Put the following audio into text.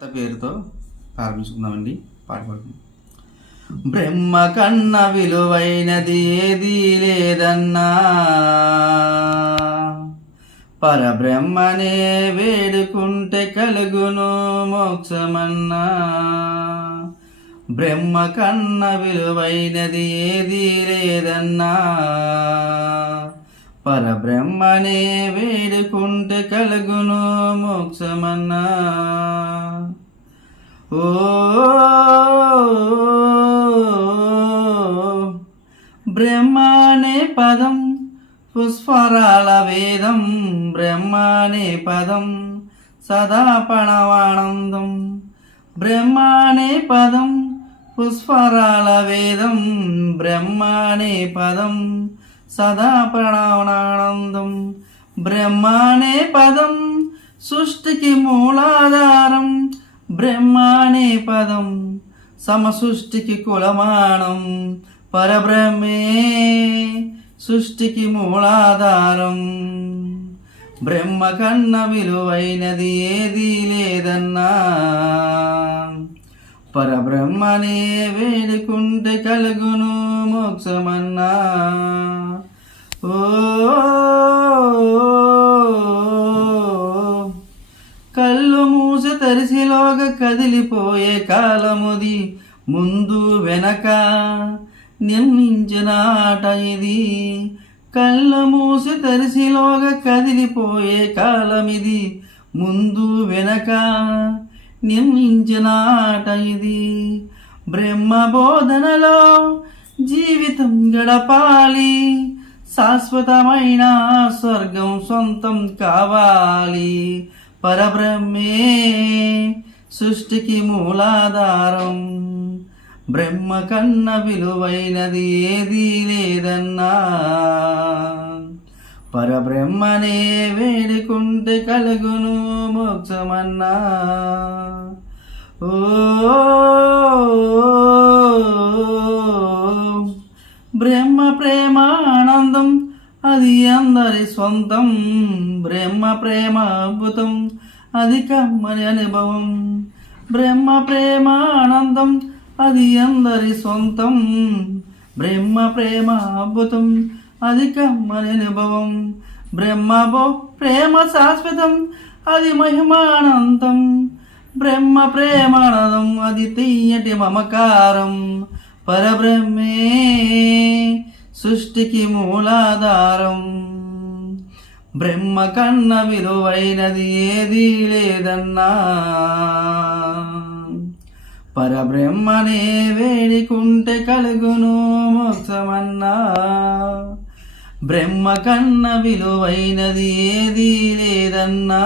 పేరుతో ప్రారంభించుకుందామండి. పాట పాడుకుందాం. బ్రహ్మ కన్న విలువైనది ఏదీ లేదన్నా, పరబ్రహ్మనే వేడుకుంటే కలుగును మోక్షమన్నా. బ్రహ్మ కన్న విలువైనది ఏదీ లేదన్నా, పరబ్రహ్మనే వేడుకుంటే కలుగును మోక్షమన్నా. ఓ బ్రహ్మనే పదం పుష్పరాల వేదం, బ్రహ్మనే పదం సదా ప్రణవానందం. బ్రహ్మనే పదం పుష్పరాల వేదం, బ్రహ్మనే పదం సదా ప్రణవానందం. బ్రహ్మనే పదం సృష్టికి మూలాధారం, బ్రహ్మనే పదం సమసృష్టికి కులమానం. పరబ్రహ్మే సృష్టికి మూలాధారం. బ్రహ్మ కన్న విలువైనది ఏదీ లేదన్నా, పరబ్రహ్మనే వేడుకుంటే కలుగును మోక్షమన్నా. ఓ కళ్ళు మూసి తరిసిలోగ కదిలిపోయే కాలముది, ముందు వెనక నిర్మించిన ఆట ఇది. కళ్ళు మూసి తరిసిలోగ కదిలిపోయే కాలమిది, ముందు వెనక నిర్మించిన ఆట ఇది. బ్రహ్మ బోధనలో జీవితం గడపాలి, శాశ్వతమైన స్వర్గం సొంతం కావాలి. పరబ్రహ్మే సృష్టికి మూలాధారం, బ్రహ్మ కన్న విలువైనది ఏదీ లేదన్నా, పరబ్రహ్మనే వేడుకుంటే కలుగును మోక్షమన్నా. ఓ బ్రహ్మ ప్రేమ ఆనందం అది అందరి సొంతం, బ్రహ్మ ప్రేమ అద్భుతం అది కమ్మని అనుభవం. బ్రహ్మ ప్రేమ ఆనందం అది అందరి సొంతం, బ్రహ్మ ప్రేమ అద్భుతం అది కమ్మని అనుభవం. బ్రహ్మ ప్రేమ శాశ్వతం అది మహిమానంతం, బ్రహ్మ ప్రేమానందం అది తీయటి మమకారం. పరబ్రహ్మే సృష్టికి మూలాధారం, బ్రహ్మ కన్న విలువైనది ఏదీ లేదన్నా, పరబ్రహ్మనే వేడుకుంటే కలుగును మోక్షమన్నా. బ్రహ్మ కన్న విలువైనది ఏదీ లేదన్నా,